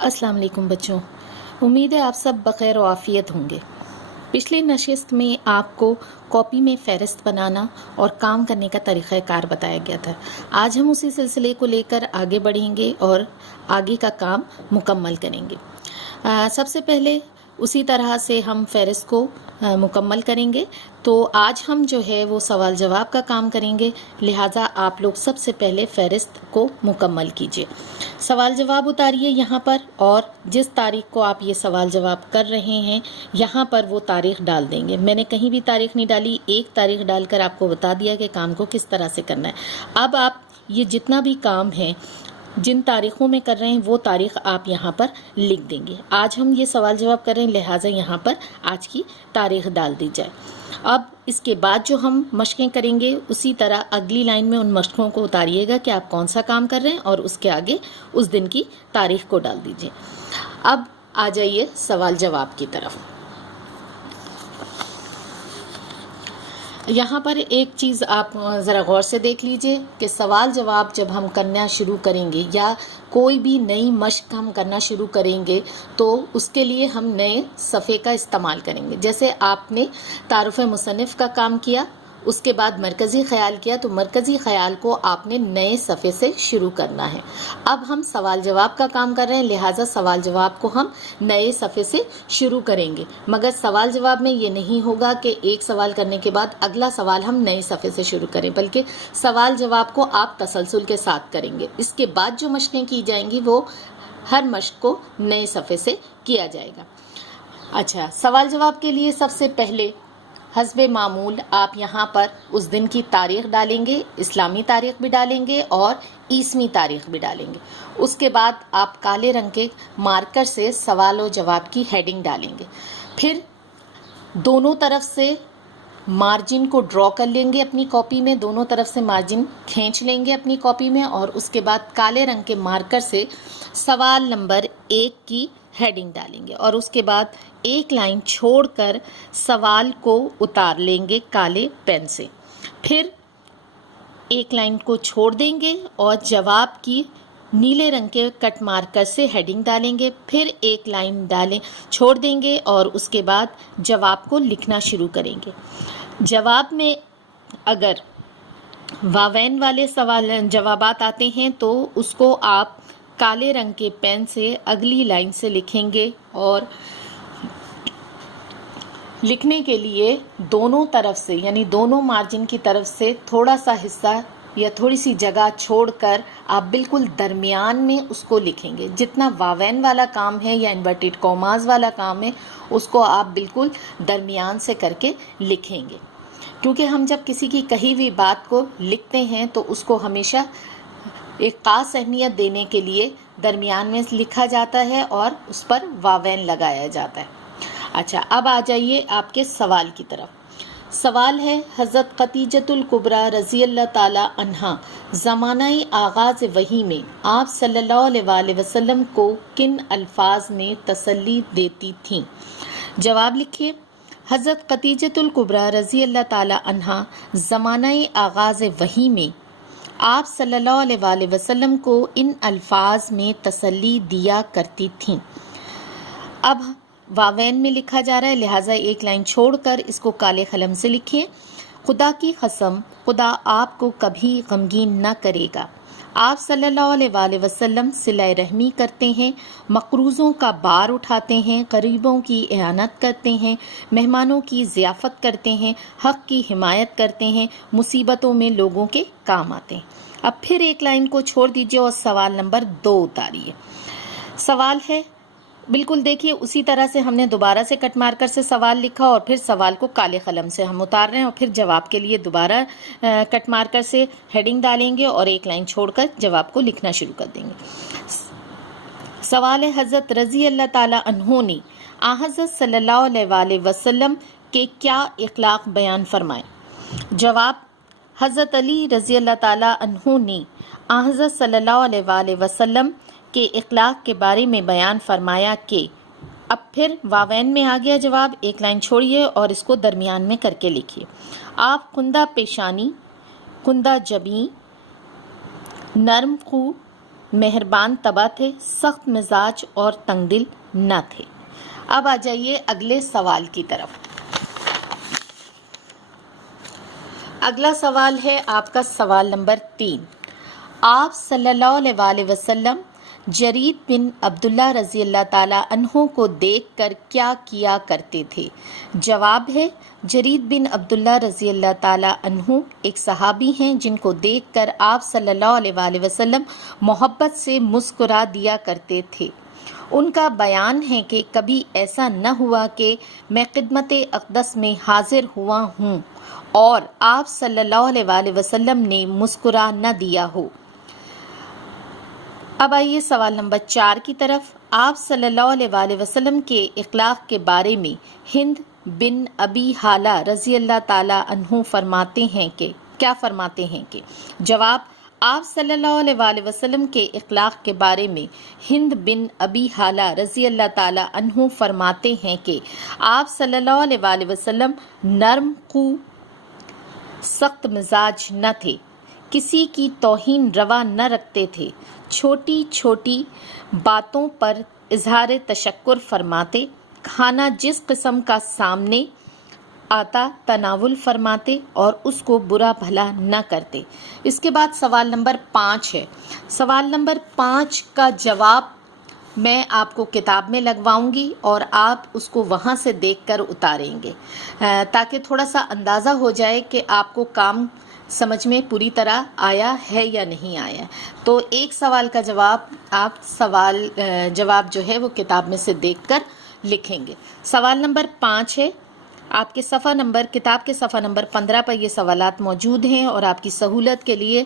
السلام علیکم بچوں، امید ہے آپ سب بخیر و عافیت ہوں گے۔ پچھلی نشست میں آپ کو کاپی میں فہرست بنانا اور کام کرنے کا طریقہ کار بتایا گیا تھا۔ آج ہم اسی سلسلے کو لے کر آگے بڑھیں گے اور آگے کا کام مکمل کریں گے۔ سب سے پہلے اسی طرح سے ہم فہرست کو مکمل کریں گے۔ تو آج ہم جو ہے وہ سوال جواب کا کام کریں گے، لہٰذا آپ لوگ سب سے پہلے فہرست کو مکمل کیجیے۔ سوال جواب اتاریے یہاں پر، اور جس تاریخ کو آپ یہ سوال جواب کر رہے ہیں یہاں پر وہ تاریخ ڈال دیں گے۔ میں نے کہیں بھی تاریخ نہیں ڈالی، ایک تاریخ ڈال کر آپ کو بتا دیا کہ کام کو کس طرح سے کرنا ہے۔ اب آپ یہ جتنا بھی کام ہے جن تاریخوں میں کر رہے ہیں وہ تاریخ آپ یہاں پر لکھ دیں گے۔ آج ہم یہ سوال جواب کر رہے ہیں، لہٰذا یہاں پر آج کی تاریخ ڈال دی جائے۔ اب اس کے بعد جو ہم مشقیں کریں گے اسی طرح اگلی لائن میں ان مشقوں کو اتاریے گا کہ آپ کون سا کام کر رہے ہیں اور اس کے آگے اس دن کی تاریخ کو ڈال دیجیے۔ اب آ جائیے سوال جواب کی طرف۔ یہاں پر ایک چیز آپ ذرا غور سے دیکھ لیجئے کہ سوال جواب جب ہم کرنا شروع کریں گے یا کوئی بھی نئی مشق ہم کرنا شروع کریں گے تو اس کے لیے ہم نئے صفحے کا استعمال کریں گے۔ جیسے آپ نے تعارف مصنف کا کام کیا، اس کے بعد مرکزی خیال کیا، تو مرکزی خیال کو آپ نے نئے صفحے سے شروع کرنا ہے۔ اب ہم سوال جواب کا کام کر رہے ہیں، لہٰذا سوال جواب کو ہم نئے صفحے سے شروع کریں گے، مگر سوال جواب میں یہ نہیں ہوگا کہ ایک سوال کرنے کے بعد اگلا سوال ہم نئے صفحے سے شروع کریں، بلکہ سوال جواب کو آپ تسلسل کے ساتھ کریں گے۔ اس کے بعد جو مشقیں کی جائیں گی وہ ہر مشق کو نئے صفحے سے کیا جائے گا۔ اچھا، سوال جواب کے لیے سب سے پہلے حسب معمول آپ یہاں پر اس دن کی تاریخ ڈالیں گے، اسلامی تاریخ بھی ڈالیں گے اور عیسوی تاریخ بھی ڈالیں گے۔ اس کے بعد آپ کالے رنگ کے مارکر سے سوال و جواب کی ہیڈنگ ڈالیں گے۔ پھر دونوں طرف سے مارجن کو ڈرا کر لیں گے اپنی کاپی میں، دونوں طرف سے مارجن کھینچ لیں گے اپنی کاپی میں، اور اس کے بعد کالے رنگ کے مارکر سے سوال نمبر 1 کی ہیڈنگ ڈالیں گے، اور اس کے بعد ایک لائن چھوڑ کر سوال کو اتار لیں گے کالے پین سے۔ پھر ایک لائن کو چھوڑ دیں گے اور جواب کی نیلے رنگ کے کٹ مارکر سے ہیڈنگ ڈالیں گے۔ پھر ایک لائن چھوڑ دیں گے اور اس کے بعد جواب کو لکھنا شروع کریں گے۔ جواب میں اگر واوین والے جوابات آتے ہیں تو اس کو آپ کالے رنگ کے پین سے اگلی لائن سے لکھیں گے، اور لکھنے کے لیے دونوں طرف سے یعنی دونوں مارجن کی طرف سے تھوڑا سا حصہ یا تھوڑی سی جگہ چھوڑ کر آپ بالکل درمیان میں اس کو لکھیں گے۔ جتنا واوین والا کام ہے یا انورٹڈ کوماز والا کام ہے اس کو آپ بالکل درمیان سے کر کے لکھیں گے، کیونکہ ہم جب کسی کی کہی ہوئی بات کو لکھتے ہیں تو اس کو ہمیشہ ایک خاص اہمیت دینے کے لیے درمیان میں لکھا جاتا ہے اور اس پر واوین لگایا جاتا ہے۔ اچھا، اب آ جائیے آپ کے سوال کی طرف۔ سوال ہے، حضرت خدیجۃ الکبریٰ رضی اللہ تعالی عنہا زمانہ آغاز وحی میں آپ صلی اللہ علیہ وسلم کو کن الفاظ میں تسلی دیتی تھیں؟ جواب لکھیے۔ حضرت خدیجۃ الکبریٰ رضی اللہ تعالی عنہا زمانہ آغاز وحی میں آپ صلی اللہ علیہ وسلم کو ان الفاظ میں تسلی دیا کرتی تھیں۔ اب واوین میں لکھا جا رہا ہے، لہٰذا ایک لائن چھوڑ کر اس کو کالے قلم سے لکھیں۔ خدا کی قسم، خدا آپ کو کبھی غمگین نہ کرے گا۔ آپ صلی اللہ علیہ وسلم صلہ رحمی کرتے ہیں، مقروضوں کا بار اٹھاتے ہیں، غریبوں کی اعانت کرتے ہیں، مہمانوں کی ضیافت کرتے ہیں، حق کی حمایت کرتے ہیں، مصیبتوں میں لوگوں کے کام آتے ہیں۔ اب پھر ایک لائن کو چھوڑ دیجیے اور سوال نمبر 2 اتاریے۔ سوال ہے، بالکل دیکھیے اسی طرح سے ہم نے دوبارہ سے کٹ مارکر سے سوال لکھا اور پھر سوال کو کالے قلم سے ہم اتار رہے ہیں، اور پھر جواب کے لیے دوبارہ کٹ مارکر سے ہیڈنگ ڈالیں گے اور ایک لائن چھوڑ کر جواب کو لکھنا شروع کر دیں گے۔ سوال ہے، حضرت رضی اللہ تعالی عنہ نے حضرت صلی اللہ علیہ وسلم کے کیا اخلاق بیان فرمائے؟ جواب، حضرت علی رضی اللہ تعالی عنہ نے حضرت صلی اللہ علیہ وسلم کے اخلاق کے بارے میں بیان فرمایا کہ، اب پھر واوین میں آ گیا جواب، ایک لائن چھوڑیے اور اس کو درمیان میں کر کے لکھیے۔ آپ خندہ پیشانی، خندہ جبیں، نرم خو، مہربان طبع تھے، سخت مزاج اور تنگ دل نہ تھے۔ اب آ جائیے اگلے سوال کی طرف۔ اگلا سوال ہے آپ کا سوال نمبر 3۔ آپ صلی اللہ علیہ وآلہ وسلم جرید بن عبداللہ رضی اللہ تعالیٰ عنہ کو دیکھ کر کیا کیا کرتے تھے؟ جواب ہے، جرید بن عبداللہ رضی اللہ تعالیٰ عنہ ایک صحابی ہیں جن کو دیکھ کر آپ صلی اللہ علیہ وآلہ وسلم محبت سے مسکرا دیا کرتے تھے۔ ان کا بیان ہے کہ کبھی ایسا نہ ہوا کہ میں خدمت اقدس میں حاضر ہوا ہوں اور آپ صلی اللہ علیہ وآلہ وسلم نے مسکرا نہ دیا ہو۔ اب آئیے سوال نمبر 4 کی طرف۔ آپ صلی اللہ علیہ وآلہ وسلم کے اخلاق کے بارے میں ہند بن ابی حالہ رضی اللہ تعالیٰ عنہ فرماتے ہیں کہ کیا فرماتے ہیں کہ؟ جواب، آپ صلی اللہ علیہ وآلہ وسلم کے اخلاق کے بارے میں ہند بن ابی حالہ رضی اللہ تعالیٰ عنہ فرماتے ہیں کہ آپ صلی اللہ علیہ وآلہ وسلم نرم خو، سخت مزاج نہ تھے، کسی کی توہین روا نہ رکھتے تھے، چھوٹی چھوٹی باتوں پر اظہار تشکر فرماتے، کھانا جس قسم کا سامنے آتا تناول فرماتے اور اس کو برا بھلا نہ کرتے۔ اس کے بعد سوال نمبر 5 ہے۔ سوال نمبر 5 کا جواب میں آپ کو کتاب میں لگواؤں گی اور آپ اس کو وہاں سے دیکھ کر اتاریں گے تاکہ تھوڑا سا اندازہ ہو جائے کہ آپ کو کام سمجھ میں پوری طرح آیا ہے یا نہیں آیا ہے۔ تو ایک سوال کا جواب آپ جواب جو ہے وہ کتاب میں سے دیکھ کر لکھیں گے۔ سوال نمبر 5 ہے، آپ کے کتاب کے صفحہ نمبر 15 پر یہ سوالات موجود ہیں اور آپ کی سہولت کے لیے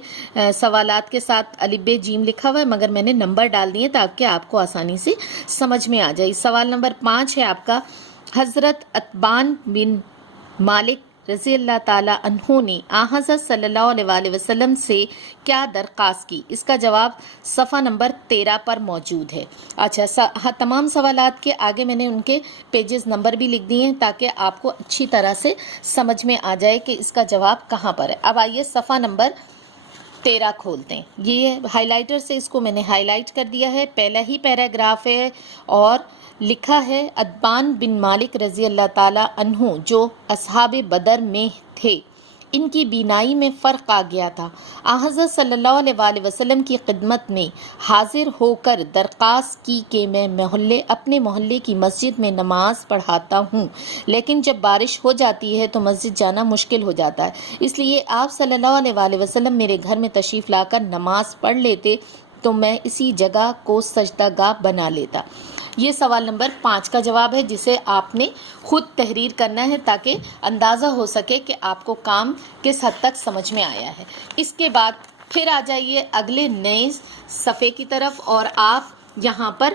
سوالات کے ساتھ الف ب ج لکھا ہوا ہے، مگر میں نے نمبر ڈال دیے تاکہ آپ کو آسانی سے سمجھ میں آ جائے۔ سوال نمبر 5 ہے آپ کا، حضرت عتبان بن مالک رضی اللہ تعالیٰ عنہ نے حضرت صلی اللہ علیہ وآلہ وسلم سے کیا درخواست کی؟ اس کا جواب صفحہ نمبر 13 پر موجود ہے۔ اچھا، تمام سوالات کے آگے میں نے ان کے پیجز نمبر بھی لکھ دیے ہیں تاکہ آپ کو اچھی طرح سے سمجھ میں آ جائے کہ اس کا جواب کہاں پر ہے۔ اب آئیے صفحہ نمبر 13 کھولتے ہیں۔ یہ ہائی لائٹر سے اس کو میں نے ہائی لائٹ کر دیا ہے، پہلا ہی پیراگراف ہے اور لکھا ہے عتبان بن مالک رضی اللہ تعالیٰ عنہ جو اصحاب بدر میں تھے، ان کی بینائی میں فرق آ گیا تھا۔ حضرت صلی اللہ علیہ وآلہ وسلم کی خدمت میں حاضر ہو کر درخواست کی کہ میں اپنے محلے کی مسجد میں نماز پڑھاتا ہوں، لیکن جب بارش ہو جاتی ہے تو مسجد جانا مشکل ہو جاتا ہے، اس لیے آپ صلی اللہ علیہ وآلہ وسلم میرے گھر میں تشریف لا کر نماز پڑھ لیتے تو میں اسی جگہ کو سجدہ گاہ بنا لیتا۔ یہ سوال نمبر 5 کا جواب ہے جسے آپ نے خود تحریر کرنا ہے تاکہ اندازہ ہو سکے کہ آپ کو کام کس حد تک سمجھ میں آیا ہے۔ اس کے بعد پھر آ جائیے اگلے نئے صفحے کی طرف اور آپ یہاں پر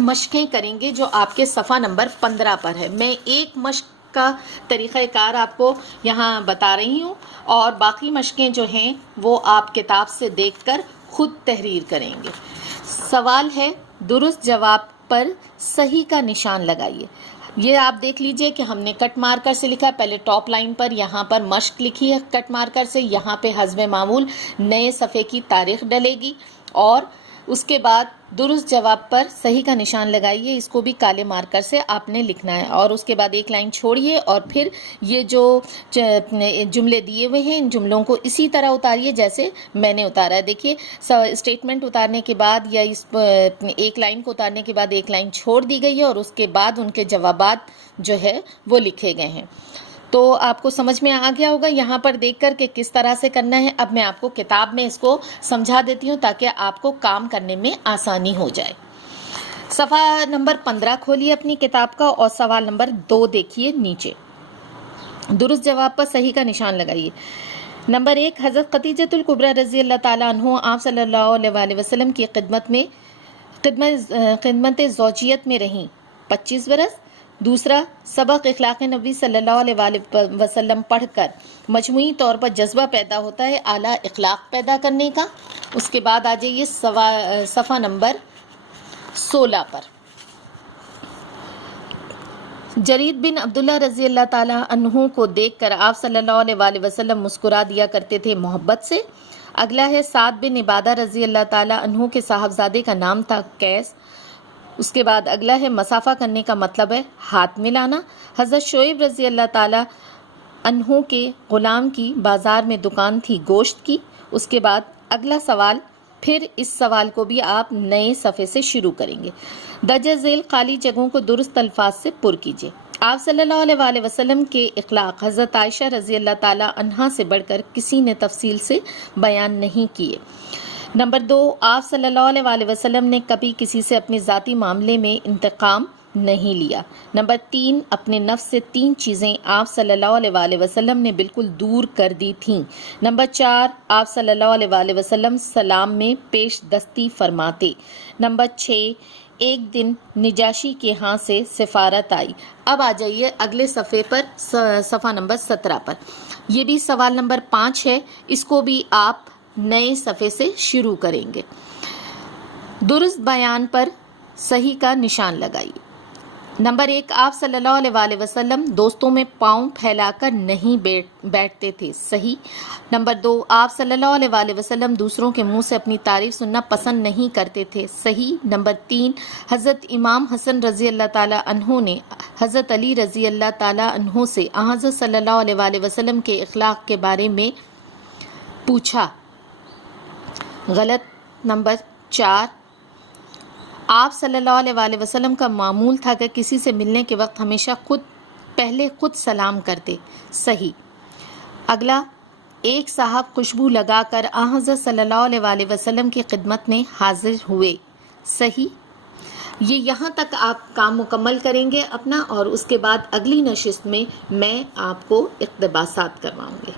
مشقیں کریں گے جو آپ کے صفحہ نمبر 15 پر ہے۔ میں ایک مشق کا طریقہ کار آپ کو یہاں بتا رہی ہوں اور باقی مشقیں جو ہیں وہ آپ کتاب سے دیکھ کر خود تحریر کریں گے۔ سوال ہے، درست جواب پر صحیح کا نشان لگائیے۔ یہ آپ دیکھ لیجئے کہ ہم نے کٹ مارکر سے لکھا ہے، پہلے ٹاپ لائن پر یہاں پر مشق لکھی ہے کٹ مارکر سے، یہاں پہ حسب معمول نئے صفحے کی تاریخ ڈلے گی اور اس کے بعد درست جواب پر صحیح کا نشان لگائیے، اس کو بھی کالے مارکر سے آپ نے لکھنا ہے اور اس کے بعد ایک لائن چھوڑیے اور پھر یہ جو جملے دیے ہوئے ہیں ان جملوں کو اسی طرح اتاریے جیسے میں نے اتارا ہے۔ دیکھیے اسٹیٹمنٹ اتارنے کے بعد یا اس ایک لائن کو اتارنے کے بعد ایک لائن چھوڑ دی گئی ہے اور اس کے بعد ان کے جوابات جو ہے وہ لکھے گئے ہیں۔ تو آپ کو سمجھ میں آ گیا ہوگا یہاں پر دیکھ کر کہ کس طرح سے کرنا ہے۔ اب میں آپ کو کتاب میں اس کو سمجھا دیتی ہوں تاکہ آپ کو کام کرنے میں آسانی ہو جائے۔ صفحہ نمبر 15 کھولیے اپنی کتاب کا اور سوال نمبر 2 دیکھیے نیچے، درست جواب پر صحیح کا نشان لگائیے۔ نمبر 1، حضرت خدیجۃ الکبریٰ رضی اللہ تعالیٰ عنہ آپ صلی اللہ علیہ وآلہ وسلم کی خدمت زوجیت میں رہیں 25 برس۔ دوسرا، سبق اخلاق نبی صلی اللہ علیہ وآلہ وسلم پڑھ کر مجموعی طور پر جذبہ پیدا ہوتا ہے اعلیٰ اخلاق پیدا کرنے کا۔ اس کے بعد آ جائیے صفحہ نمبر 16 پر، جرید بن عبداللہ رضی اللہ تعالیٰ عنہ کو دیکھ کر آپ صلی اللہ علیہ وآلہ وسلم مسکرا دیا کرتے تھے محبت سے۔ اگلا ہے سعد بن عبادہ رضی اللہ تعالیٰ عنہ کے صاحبزادے کا نام تھا قیس۔ اس کے بعد اگلا ہے مصافحہ کرنے کا مطلب ہے ہاتھ ملانا۔ حضرت شعیب رضی اللہ تعالیٰ عنہ کے غلام کی بازار میں دکان تھی گوشت کی۔ اس کے بعد اگلا سوال، پھر اس سوال کو بھی آپ نئے صفحے سے شروع کریں گے۔ درج ذیل خالی جگہوں کو درست الفاظ سے پر کیجیے۔ آپ صلی اللہ علیہ وآلہ وسلم کے اخلاق حضرت عائشہ رضی اللہ تعالیٰ عنہا سے بڑھ کر کسی نے تفصیل سے بیان نہیں کیے۔ نمبر 2، آپ صلی اللہ علیہ وآلہ وسلم نے کبھی کسی سے اپنے ذاتی معاملے میں انتقام نہیں لیا۔ نمبر 3، اپنے نفس سے 3 چیزیں آپ صلی اللہ علیہ وآلہ وسلم نے بالکل دور کر دی تھیں۔ نمبر 4، آپ صلی اللہ علیہ وآلہ وسلم سلام میں پیش دستی فرماتے۔ نمبر 6، ایک دن نجاشی کے ہاں سے سفارت آئی۔ اب آ جائیے اگلے صفحے پر، صفحہ نمبر 17 پر۔ یہ بھی سوال نمبر 5 ہے، اس کو بھی آپ نئے صفحے سے شروع کریں گے۔ درست بیان پر صحیح کا نشان لگائیے۔ نمبر 1، آپ صلی اللہ علیہ وآلہ وسلم دوستوں میں پاؤں پھیلا کر نہیں بیٹھتے تھے، صحیح۔ نمبر 2، آپ صلی اللہ علیہ وآلہ وسلم دوسروں کے منہ سے اپنی تعریف سننا پسند نہیں کرتے تھے، صحیح۔ نمبر 3، حضرت امام حسن رضی اللہ تعالیٰ عنہ نے حضرت علی رضی اللہ تعالیٰ عنہ سے حضرت صلی اللہ علیہ وآلہ وسلم کے اخلاق کے بارے میں پوچھا، غلط۔ نمبر 4، آپ صلی اللہ علیہ وآلہ وسلم کا معمول تھا کہ کسی سے ملنے کے وقت ہمیشہ پہلے خود سلام کرتے، صحیح۔ اگلا، ایک صاحب خوشبو لگا کر حضرت صلی اللہ علیہ وآلہ وسلم کی خدمت میں حاضر ہوئے، صحیح۔ یہ یہاں تک آپ کام مکمل کریں گے اپنا، اور اس کے بعد اگلی نشست میں آپ کو اقتباسات کرواؤں گی۔